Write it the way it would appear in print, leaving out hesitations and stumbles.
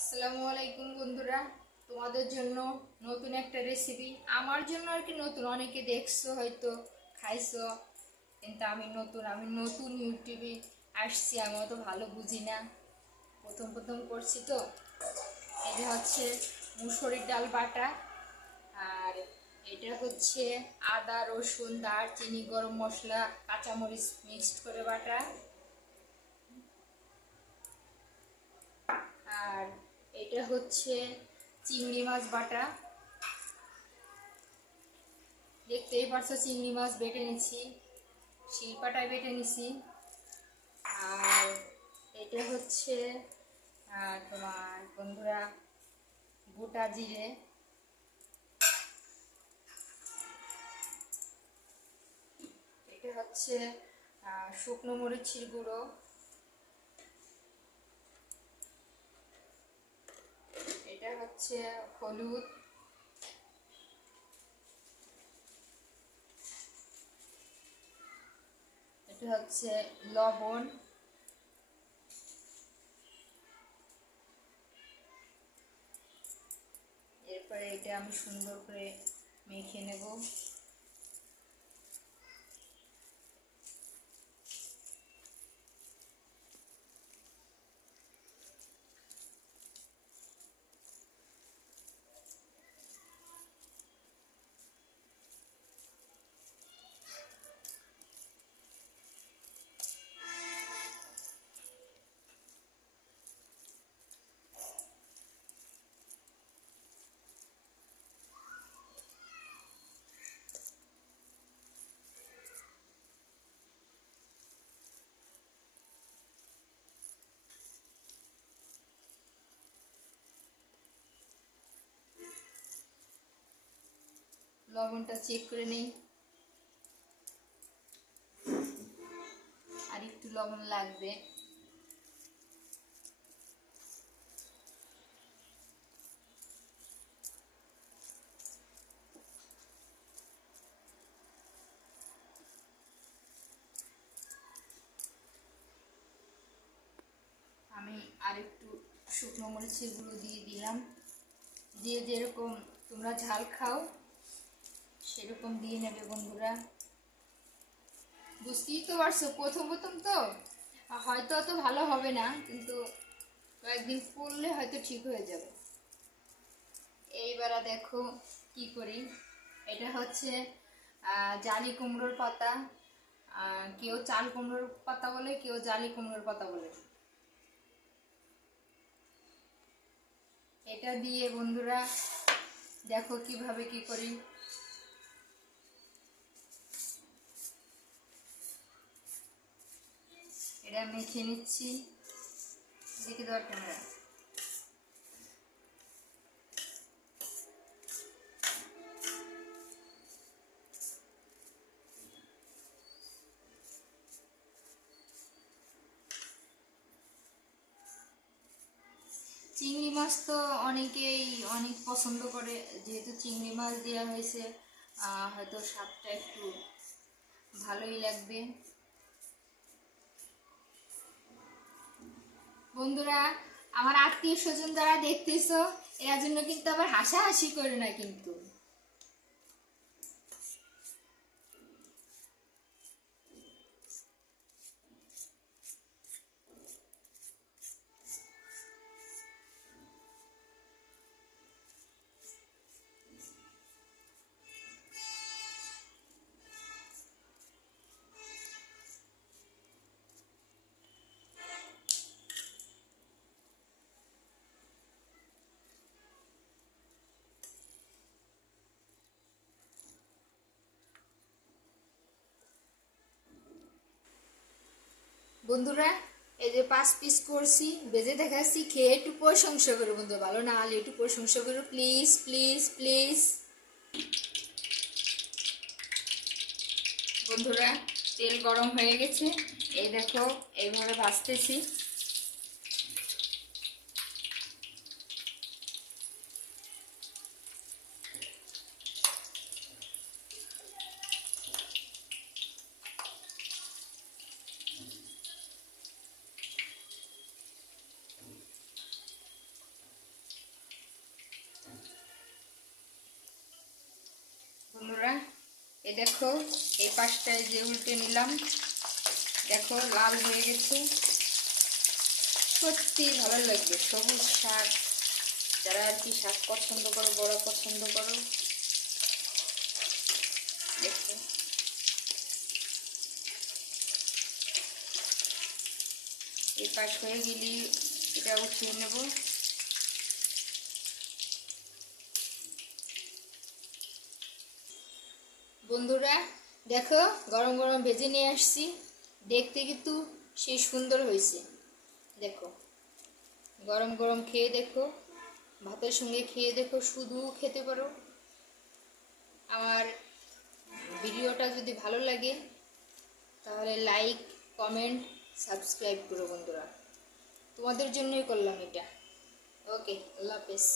আসসালামু আলাইকুম বন্ধুরা, তোমাদের জন্য নতুন একটা রেসিপি। আমার জন্য আর কি নতুন, অনেকে দেখছো হয়তো, খাইছো, কিন্তু আমি নতুন ইউটিউবে আসছি। আমি অত ভালো বুঝি না, প্রথম প্রথম করছি তো। এটা হচ্ছে মুসুরির ডাল বাটা, আর এটা হচ্ছে আদা রসুন দারচিনি গরম মশলা কাঁচামরিচ মিক্সড করে বাটা, আর এটা হচ্ছে চিংড়ি মাছ বাটা। দেখতেই পারছো চিংড়ি মাছ বেটে নিছি, শিলপাটায় বেটে নিছি। আর এটা হচ্ছে তোমার বন্ধুরা গোটা জিরে, এটা হচ্ছে শুকনো মরিচের গুঁড়ো, এটা হচ্ছে হলুদ, এটা হচ্ছে লবণ, এরপরে এটা আমি সুন্দর করে মেখে নেব। লবণটা চেক করে নেই, আর একটু লবণ লাগবে। আমি আর একটু শুকনো মরিচের গুঁড়ো দিয়ে দিলাম, দিয়ে যেরকম তোমরা ঝাল খাও সেরকম দিয়ে নেবে বন্ধুরা। বুঝতেই তো পারছো প্রথম প্রথম তো হয়তো অত ভালো হবে না, কিন্তু কয়েকদিন করলে হয়তো ঠিক হয়ে যাবে। এইবার দেখো কি করি। এটা হচ্ছে জালি কুমড়োর পাতা, কেউ চাল কুমড়োর পাতা বলে, কেউ জালি কুমড়োর পাতা বলে। এটা দিয়ে বন্ধুরা দেখো কিভাবে কি করি। এটা মেখে নিচ্ছি, দেখে দেওয়ার ক্যামেরা। চিংড়ি মাছ তো অনেকেই অনেক পছন্দ করে, যেহেতু চিংড়ি মাছ দেওয়া হয়েছে হয়তো স্বাদটা একটু ভালোই লাগবে। বন্ধুরা, আমার আত্মীয় স্বজন যারা দেখতেছো এর জন্য কিন্তু আবার হাসাহাসি করে না কিন্তু। বন্ধুরা, এই যে 5 পিস করছি, বেজে দেখাচ্ছি, খেয়ে একটু প্রশংসা করো বন্ধু, ভালো না হলে একটু প্রশংসা করো প্লিজ প্লিজ প্লিজ। বন্ধুরা, তেল গরম হয়ে গেছে, এই দেখো এইভাবে ভাজতেছি। দেখো এই পাশটায় যে উল্টে নিলাম, দেখো লাল হয়ে গেছে। সত্যি ভালো লাগবে সবুজ শাক, যারা আর কি শাক পছন্দ করো, বড় পছন্দ করো। দেখো এই পাশ হয়ে গেলে এটা উঠিয়ে নেব। বন্ধুরা দেখো গরম গরম ভেজে নিয়ে আসছি, দেখতে কিন্তু সেই সুন্দর হয়েছে। দেখো গরম গরম খেয়ে দেখো, ভাতের সঙ্গে খেয়ে দেখো, শুধু খেতে পারো। আমার ভিডিওটা যদি ভালো লাগে তাহলে লাইক, কমেন্ট, সাবস্ক্রাইব করো বন্ধুরা, তোমাদের জন্যই করলাম এটা। ওকে, আল্লাহ হাফেজ।